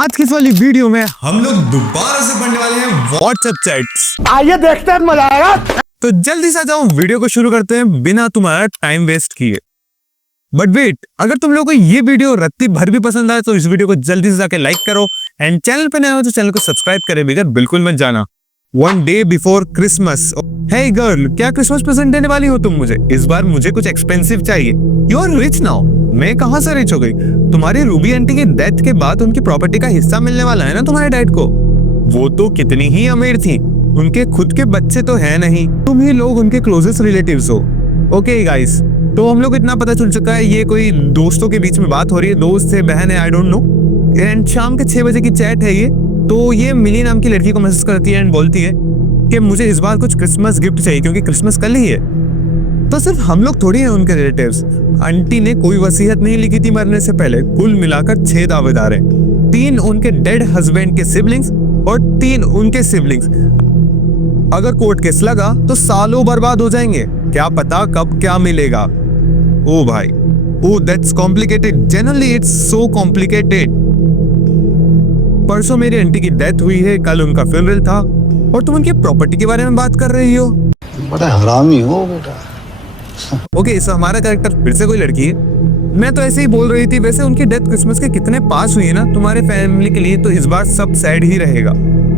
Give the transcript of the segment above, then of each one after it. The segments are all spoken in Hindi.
आज की इस वाली वीडियो में हम लोग दोबारा से पढ़ने वाले हैं व्हाट्सएप चैट्स। आइए देखते हैं, मजा आएगा। तो जल्दी से आ जाओ, वीडियो को शुरू करते हैं बिना तुम्हारा टाइम वेस्ट किए। बट वेट, अगर तुम लोगों को ये वीडियो रत्ती भर भी पसंद आए तो इस वीडियो को जल्दी से जाके लाइक करो एंड चैनल पे नए हो तो चैनल को सब्सक्राइब करे बगैर बिल्कुल मत जाना। One day before Christmas. Hey girl, क्या क्रिसमस प्रेजेंट देने वाली हो तुम मुझे? इस बार मुझे कुछ एक्सपेंसिव चाहिए। You are rich now. मैं कहां से रिच हो गई? तुम्हारी रूबी आंटी की डेथ के बाद उनकी प्रॉपर्टी का हिस्सा मिलने वाला है ना तुम्हारे डैड को। वो तो कितनी ही अमीर थी, उनके खुद के बच्चे तो है नहीं, तुम ही लोग उनके क्लोजेस्ट रिलेटिव्स हो। ओके गाइस, तो हम लोग इतना पता चल चुका है ये कोई दोस्तों के बीच में बात हो रही है, दोस्त है बहन है, आई डोंट नो। एंड शाम के 6 बजे की चैट है ये। तो ये मिली नाम की लड़की को मैसेज करती है एंड बोलती है कि मुझे इस बार कुछ क्रिसमस गिफ्ट चाहिए क्योंकि क्रिसमस कल ही है। तो सिर्फ हम लोग थोड़ी हैं उनके रिलेटिव्स। आंटी ने कोई वसीयत नहीं लिखी थी मरने से पहले। कुल मिलाकर 6 दावेदार हैं। 3 उनके डेड हस्बैंड के सिबलिंग्स और 3 उनके सिबलिंग्स। अगर कोर्ट केस लगा तो सालों बर्बाद हो जाएंगे, क्या पता कब क्या मिलेगा। ओ भाई, ओ that's complicated. Generally it's so complicated. परसों मेरी आंटी की डेथ हुई है, कल उनका फ्यूनरल था और तुम उनकी प्रॉपर्टी के बारे में बात कर रही हो। बड़ा हरामी हो बेटा। ओके, सो हमारा कैरेक्टर फिर से कोई लड़की है। मैं तो ऐसे ही बोल रही थी। वैसे उनकी डेथ क्रिसमस के कितने पास हुई है ना तुम्हारे फैमिली के लिए, तो इस बार सब सैड ही रहेगा।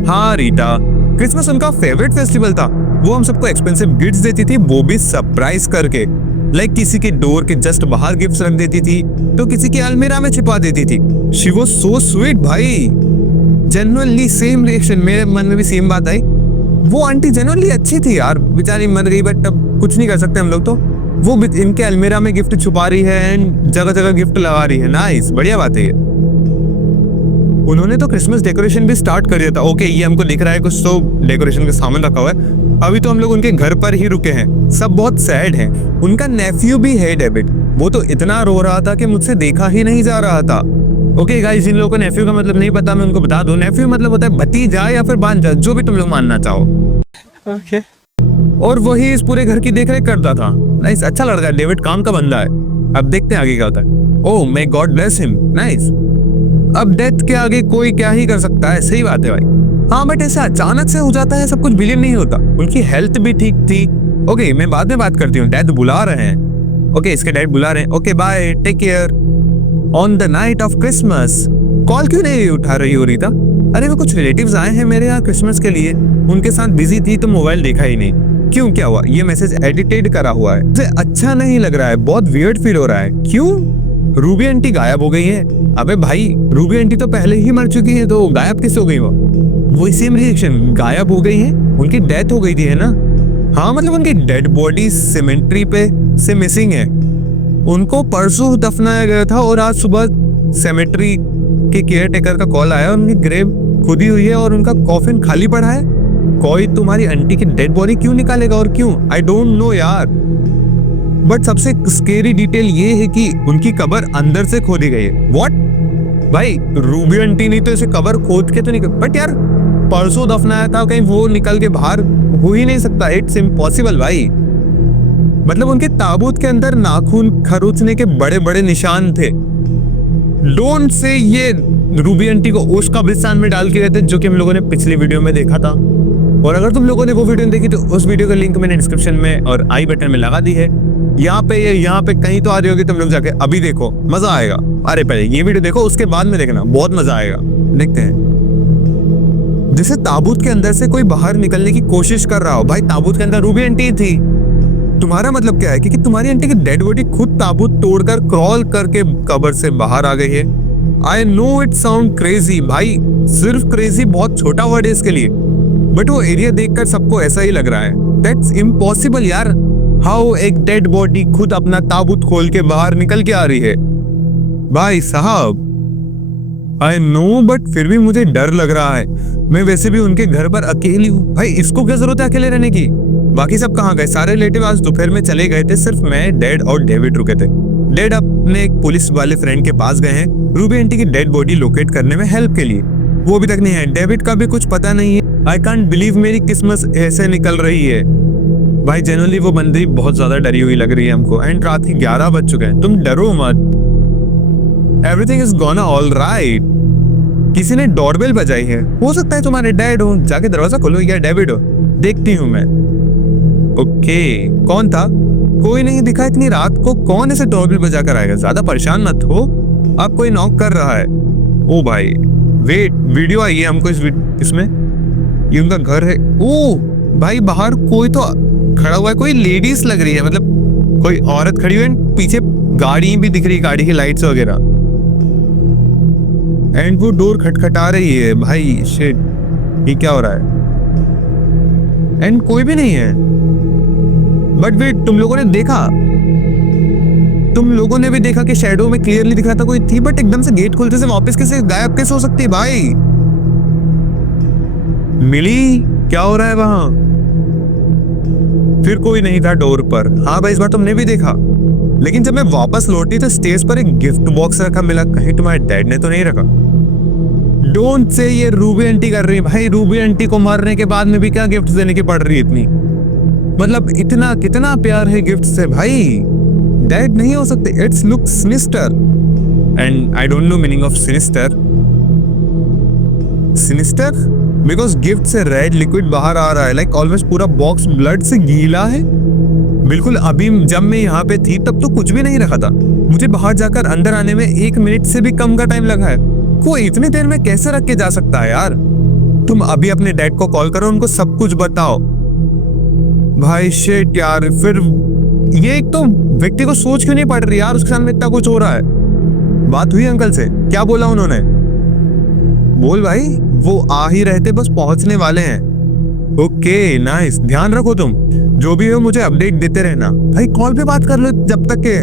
हाँ रीटा, क्रिसमस उनका फेवरेट फेस्टिवल था। वो हम सबको एक्सपेंसिव गिफ्ट्स देती थी, वो भी सरप्राइज करके। लाइक किसी के डोर के जस्ट बाहर गिफ्ट्स रख देती थी तो किसी की अलमीरा में छिपा देती थी। शी वाज सो स्वीट भाई। जेन्युइनली सेम रिएक्शन, मेरे मन में भी सेम बात आई। वो आंटी जेन्युइनली अच्छी थी यार, बेचारी मर गई बट अब कुछ नहीं कर सकते हम लोग। तो वो इनके अलमीरा में गिफ्ट छुपा रही है एंड जगह जगह गिफ्ट लगा रही है। नाइस, बढ़िया बात है ये। उन्होंने तो क्रिसमस डेकोरेशन भी स्टार्ट कर दिया था। ओके, ये हमको दिख रहा है कुछ तो डेकोरेशन का सामान रखा हुआ है। अभी तो हम लोग उनके घर पर ही रुके हैं। सब बहुत सैड हैं। उनका नेफ्यू भी है डेविड, वो तो इतना रो रहा था कि मुझसे देखा ही नहीं जा रहा था। ओके गाइस, जिन लोगों को नेफ्यू का मतलब नहीं पता मैं उनको बता दूं। नेफ्यू मतलब होता है भतीजा या फिर भांजा, जो भी तुम लोग मानना चाहो। ओके, और वही इस पूरे घर की देखरेख करता था। नाइस, अच्छा लड़का है डेविड, काम का बंदा है। अब देखते हैं आगे क्या होता है। Oh may God bless him. Nice. अब डेथ के आगे कोई क्या ही कर सकता है, सही बात है भाई। हाँ, बट ऐसा अचानक से हो जाता है, सब कुछ बिलीव नहीं होता। उनकी हेल्थ भी ठीक थी। ओके, मैं बाद में बात करती हूँ। डैड बुला रहे हैं। ओके, इसके डैड बुला रहे हैं। Okay bye, take care. On the night of Christmas. Call क्यों नहीं उठा रही हो रीता? अरे वो कुछ रिलेटिव्स आए हैं मेरे यहाँ क्रिसमस के लिए, उनके साथ बिजी थी तो मोबाइल देखा ही नहीं। क्यों, क्या हुआ? ये मैसेज एडिटेड करा हुआ है। मुझे अच्छा नहीं लग रहा है, बहुत वियर्ड फील हो रहा है। क्यों? रूबी आंटी गायब हो गई है। अबे भाई, रूबी आंटी तो पहले ही मर चुकी है, तो गायब किस हो गई वो? वही सेम रिएक्शन, गायब हो गई है। उनकी डेथ हो गई थी है ना? हाँ, मतलब उनकी डेड बॉडी सिमेंट्री पे से मिसिंग है। उनको परसों दफनाया गया था और आज सुबह सेमेट्री के केयर टेकर का कॉल आया, उनकी ग्रेव खुदी हुई है और उनका कॉफिन खाली पड़ा है। कोई तुम्हारी आंटी की डेड बॉडी क्यों निकालेगा और क्यों? आई डोंट नो यार। बट सबसे स्केरी डिटेल ये है कि उनकी कब्र अंदर से खोदी गई है। व्हाट भाई, रूबी आंटी नहीं तो इसे कब्र खोद के तो निकल, बट यार परसों दफनाया था, कहीं वो निकल के बाहर हो ही नहीं सकता। इट्स इम्पॉसिबल भाई। मतलब उनके ताबूत के अंदर नाखून खरोचने के बड़े बड़े निशान थे। डोंट से ये रूबी आंटी को उस कब्रिस्तान में डाल के गए थे जो कि हम लोगों ने पिछली वीडियो में देखा था। और अगर तुम लोगों ने वो वीडियो देखी तो उस वीडियो का लिंक मैंने डिस्क्रिप्शन में और आई बटन में लगा दी है। यहाँ पे कहीं तो आ रही होगी, तुम लोग जाके अभी देखो, मजा आएगा। अरे पहले ये वीडियो देखो, उसके बाद में देखना, बहुत मजा आएगा। देखते हैं। जैसे ताबूत के अंदर से कोई बाहर निकलने की कोशिश कर रहा हो। भाई, ताबूत के अंदर रूबी आंटी थी। तुम्हारा मतलब क्या है कि तुम्हारी आंटी की डेड बॉडी खुद ताबूत तोड़कर क्रॉल करके कब्र से बाहर आ गई है? I know it sound crazy भाई, सिर्फ क्रेजी बहुत छोटा वर्ड है इसके लिए, बट वो एरिया देखकर सबको ऐसा ही लग रहा है। दैट्स इम्पॉसिबल यार। हाउ एक डेड बॉडी खुद अपना ताबूत खोल के बाहर निकल के आ रही है? भाई साहब, आई नो, बट फिर भी मुझे डर लग रहा है। मैं वैसे भी उनके घर पर अकेली हूँ। भाई, इसको क्या जरूरत है अकेले रहने की? बाकी सब कहाँ गए? सारे रिलेटिव आज दोपहर में चले गए थे, सिर्फ मैं, डैड और डेविड रुके थे। डैड अपने एक पुलिस वाले फ्रेंड के पास गए हैं रूबी आंटी की डेड बॉडी लोकेट करने में हेल्प के लिए। वो अभी तक नहीं है। डेविड का भी कुछ पता नहीं है। आई कांट बिलीव मेरी किस्मत ऐसे निकल रही है। भाई जेन्युइनली वो बंदी बहुत ज्यादा डरी हुई लग रही है हमको। एंड रात के 11 बज चुके हैं। तुम डरो मत, everything is gonna all right. किसी ने डोरबेल बजाई है, हो सकता है तुम्हारे डैड हो। जाके दरवाजा खोलो, या डेविड हो, देखती हूँ मैं। ओके, कौन था? कोई नहीं दिखा इतनी रात को, कौन ऐसे डोरबेल बजा कर आएगा? ज्यादा परेशान मत हो, अब कोई नॉक कर रहा है। ओ भाई वेट, वीडियो आई है हमको इसमें, ये उनका घर है। ओ भाई बाहर कोई तो खड़ा हुआ है, कोई लेडीज लग रही है, मतलब कोई औरत खड़ी हुई है, पीछे गाड़ी भी दिख रही है, गाड़ी की लाइट्स वगैरह, एंड वो डोर खटखटा रही है। भाई शिट, ये क्या हो रहा है? एंड कोई भी नहीं है। बट वेट, तुम लोगों ने देखा, तुम लोगों ने भी देखा कि शैडो में क्लियरली दिख रहा था कोई थी, बट एकदम से गेट खोलते से वापस कैसे गायब कैसे हो सकती है भाई? मिली, क्या हो रहा है वहां? फिर कोई नहीं था डोर पर। हाँ भाई, इस बार तुमने भी देखा। लेकिन जब मैं वापस लौटी तो स्टेज पर एक गिफ्ट बॉक्स रखा मिला। कहीं तुम्हारे डैड ने तो नहीं रखा? डोंट से ये रूबी आंटी कर रही है भाई। रूबी आंटी को मारने के बाद में भी क्या गिफ्ट देने की पड़ रही है इतनी? मतलब इतना कितना प्यार है गिफ्ट से भाई। डैड नहीं हो सकते। It's look sinister and I don't know meaning of sinister. Sinister because gift से रेड लिक्विड बाहर आ रहा है, लाइक ऑलमोस्ट पूरा बॉक्स ब्लड से गीला है। बिल्कुल अभी जब मैं यहाँ पे थी तब तो कुछ भी नहीं रखा था। मुझे बाहर जाकर अंदर आने में 1 मिनट से भी कम का टाइम लगा है। कोई इतनी देर में कैसे रख के जा सकता है यार? तुम अभी अपने डैड को कॉल करो, उनको सब कुछ बताओ। भाई शिट यार, फिर ये एक तो व्यक्ति को सोच क्यों नहीं पड़ रही यार, उसके सामने इतना कुछ हो रहा है। बात हुई अंकल से? क्या बोला उन्होंने? बोल भाई, वो आ ही रहते, बस पहुंचने वाले हैं। ओके नाइस, ध्यान रखो तुम, जो भी हो मुझे अपडेट देते रहना। भाई कॉल पे बात कर लो जब तक के।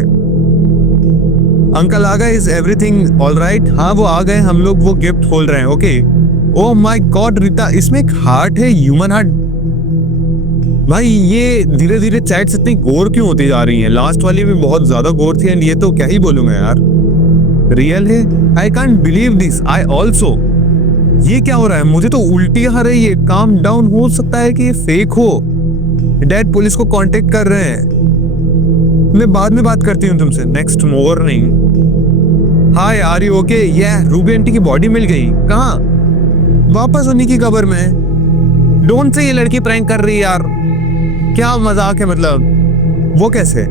अंकल आ गए, इज एवरीथिंग ऑलराइट? हाँ वो आ गए, हम लोग वो गिफ्ट खोल रहे हैं। Okay. Oh my God Rita, इसमें एक हार्ट है, ह्यूमन हार्ट। भाई ये धीरे धीरे चैट्स इतनी गोर क्यों होती जा रही हैं? लास्ट वाली भी बहुत ज्यादा गोर थी, एंड ये तो क्या ही बोलूं मैं यार, रियल है। I can't believe this, I also. ये क्या हो रहा है? मुझे तो उल्टी आ रही है। काम डाउन, हो सकता है कि ये फेक हो। डैड पुलिस को कांटेक्ट कर रहे हैं। मैं बाद में बात करती हूँ तुमसे। Next morning. Hi are you okay? ये रूबी आंटी की बॉडी मिल गई। कहाँ? वापस उन्हीं की कब्र में। डोंट से ये लड़की प्रैंक कर रही है यार, क्या मजाक है? मतलब वो कैसे?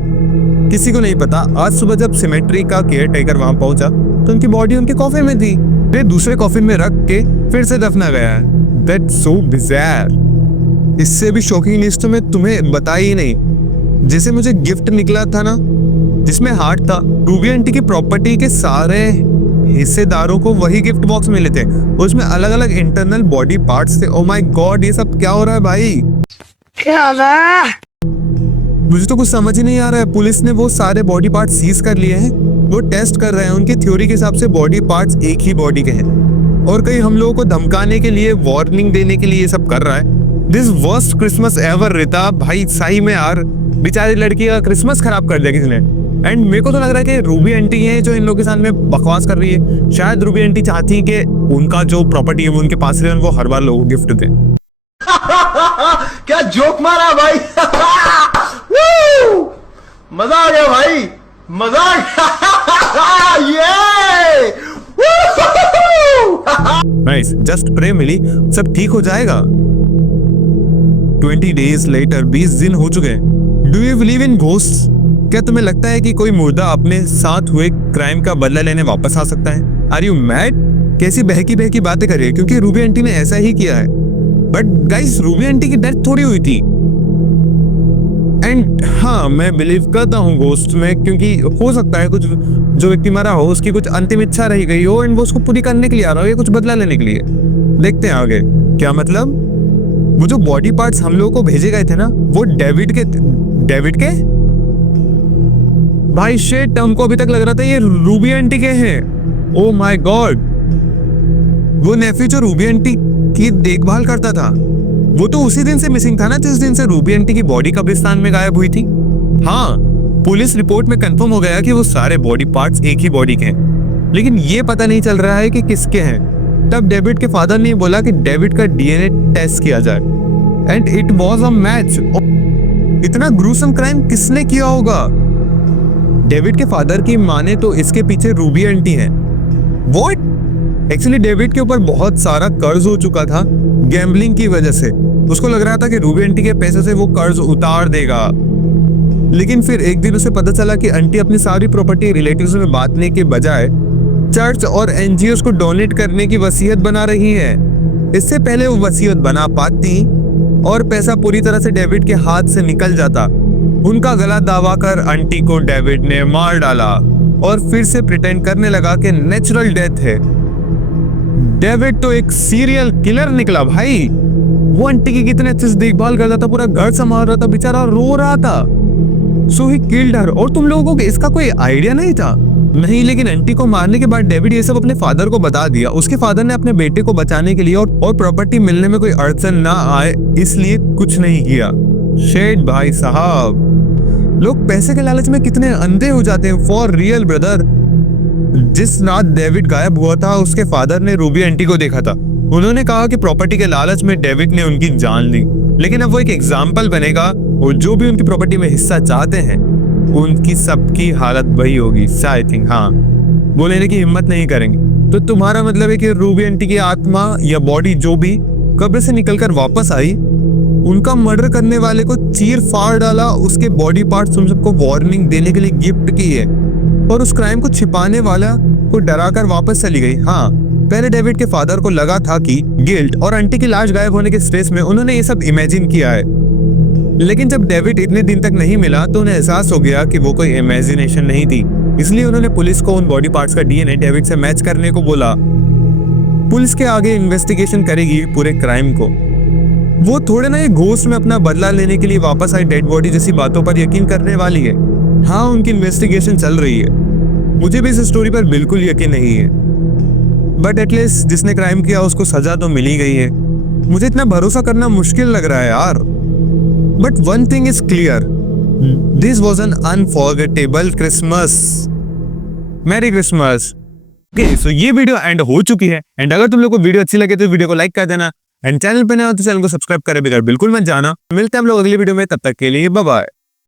किसी को नहीं पता। आज सुबह जब सिमेट्री का केयर टेकर वहां पहुंचा तो उनकी बॉडी उनके कॉफिन में थी। फिर दूसरे कॉफिन में रख के फिर से दफना गया है। That's so bizarre. इससे भी शॉकिंग न्यूज़ तो मैं तुम्हें बताई ही नहीं। जैसे मुझे गिफ्ट निकला था ना, जिसमें हार्ट था, रूबी आंटी की प्रॉपर्टी के सारे हिस्सेदारों को वही गिफ्ट बॉक्स मिले थे। उसमें अलग अलग इंटरनल बॉडी पार्ट्स थे। ओ माय गॉड, ये सब क्या हो रहा है भाई? क्या हो रहा है? मुझे तो कुछ समझ ही नहीं आ रहा है। पुलिस ने वो सारे बॉडी पार्ट्स सीज कर लिए हैं, वो टेस्ट कर रहे हैं। उनकी थ्योरी के हिसाब से बॉडी पार्ट्स एक ही बॉडी के हैं, और कहीं हम लोगों को धमकाने के लिए, वार्निंग देने के लिए ये सब कर रहा है। This worst Christmas ever Rita. भाई सही में यार, बेचारी लड़की का क्रिसमस खराब कर दिया किसी ने। एंड मेरे को तो लग रहा है कि रूबी आंटी है जो इन लोगों के साथ में बकवास कर रही है। शायद रूबी आंटी चाहती है कि उनका जो प्रॉपर्टी है वो उनके पास रहे, वो हर बार लोगों को गिफ्ट दे। क्या जोक मारा भाई। मजा आ गया भाई, मजा आ गया। ये नाइस, जस्ट प्रे मिली, सब ठीक हो जाएगा। 20 days later, 20 दिन हो चुके हैं। Do you believe in ghosts? क्या तुम्हें लगता है कि कोई मुर्दा अपने साथ हुए क्राइम का बदला लेने वापस आ सकता है? Are you mad? कैसी बहकी बहकी बातें कर रही है? क्योंकि रूबी आंटी ने ऐसा ही किया है। बट गाइस, रूबी आंटी की डेथ थोड़ी हुई थी। एंड हाँ, मैं बिलीव करता हूँ घोस्ट में, क्योंकि हो सकता है कुछ जो व्यक्ति मरा हो उसकी कुछ अंतिम इच्छा रही गई हो, एंड वो उसको पूरी करने के लिए आ रहा हो, या कुछ बदला लेने के लिए। देखते हैं आगे क्या। मतलब वो जो बॉडी पार्ट्स हम लोगों को भेजे गए थे ना, वो डेविड के भाई शिट, हमको अभी तक लग रहा था ये रूबी आंटी के हैं। ओ माय गॉड, वो नेफ्यू जो रूबी आंटी की देखभाल करता था, वो तो उसी दिन से मिसिंग था ना, जिस दिन से रूबी आंटी की बॉडी कब्रिस्तान में गायब हुई थी। हाँ, पुलिस रिपोर्ट में कंफर्म हो गया कि वो सारे बॉडी पार्ट्स एक ही बॉडी के हैं, लेकिन ये पता नहीं चल रहा है कि किसके हैं। तब डेविड के फादर ने बोला कि डेविड का डीएनए टेस्ट किया जाए, and it was a match. इतना ग्रूसम क्राइम किसने किया होगा? डेविड के फादर की माने तो इसके पीछे रूबी आंटी है। व्हाट? एक्चुअली डेविड के ऊपर बहुत सारा कर्ज हो चुका था गैम्बलिंग की वजह से। उसको लग रहा था कि रूबी आंटी के पैसे से वो कर्ज उतार देगा, लेकिन फिर एक दिन उसे पता चला कि आंटी अपनी सारी प्रॉपर्टी रिलेटिव्स में बांटने के बजाय चर्च और एनजीओस को डोनेट करने की वसीयत बना रही है। इससे पहले वो वसीयत बना पाती और पैसा पूरी तरह से डेविड के हाथ से निकल जाता, उनका गला दबा कर आंटी को डेविड ने मार डाला और फिर से प्रिटेंड करने लगा कि नेचुरल डेथ है। डेविड तो एक सीरियल किलर निकला भाई। वो आंटी की कितने अच्छे से देखभाल करता था, पूरा घर संभाल रहा था, बेचारा रो रहा था। सो ही किल्ड हर। और तुम लोगों को इसका कोई आइडिया नहीं था? नहीं, लेकिन आंटी को मारने के बाद डेविड ये सब अपने फादर को बता दिया। उसके फादर ने अपने बेटे को बचाने के लिए और प्रॉपर्टी मिलने में कोई अड़चन ना आए इसलिए कुछ नहीं किया। शेड भाई साहब, लोग पैसे के लालच में कितने अंधे हो जाते हैं। For real brother. जिस रात डेविड गायब हुआ था उसके फादर ने रूबी आंटी को देखा था। उन्होंने कहा कि प्रॉपर्टी के लालच में डेविड ने उनकी जान ली, लेकिन अब वो एक एग्जाम्पल बनेगा और जो भी उनकी प्रॉपर्टी में हिस्सा चाहते हैं उनकी सबकी हालत वही होगी। आई थिंक हाँ, वो लेने की हिम्मत नहीं करेंगे। तो तुम्हारा मतलब है कि रूबी आंटी की आत्मा या बॉडी जो भी कब्र से निकलकर वापस आई, उनका मर्डर करने वाले को चीर फाड़ डाला, उसके बॉडी पार्ट्स तुम सबको वार्निंग देने के लिए गिफ्ट की है और उस क्राइम को छिपाने वाला को डराकर वापस चली गई। हाँ, पहले डेविड के फादर को लगा था कि गिल्ट और आंटी की लाश गायब होने के स्ट्रेस में उन्होंने ये सब इमेजिन किया है, लेकिन जब डेविड इतने दिन तक नहीं मिला तो उन्हें एहसास हो गया कि वो कोई इमेजिनेशन नहीं थी। इसलिए उन्होंने पुलिस को उन बॉडी पार्ट्स का डीएनए डेविड से मैच करने को बोला। पुलिस के आगे इन्वेस्टिगेशन करेगी पूरे क्राइम को। वो थोड़े ना ये घोस्ट में अपना बदला लेने के लिए वापस आई डेड बॉडी जैसी बातों पर यकीन करने वाली है। हाँ, उनकी इन्वेस्टिगेशन चल रही है। मुझे भी इस स्टोरी पर बिल्कुल यकीन नहीं है, बट एटलीस्ट जिसने क्राइम किया उसको सजा तो मिल ही गई है। मुझे इतना भरोसा करना मुश्किल लग रहा है यार। But one thing is clear, this was an unforgettable Christmas. Merry Christmas. Okay, so ये वीडियो एंड हो चुकी है। एंड अगर तुम लोग को वीडियो अच्छी लगे तो वीडियो को लाइक कर देना एंड चैनल पे नए हो तो चैनल को सब्सक्राइब करे बगैर बिल्कुल मत जाना। मिलते हैं हम लोग अगली वीडियो में, तब तक के लिए बाय बाय।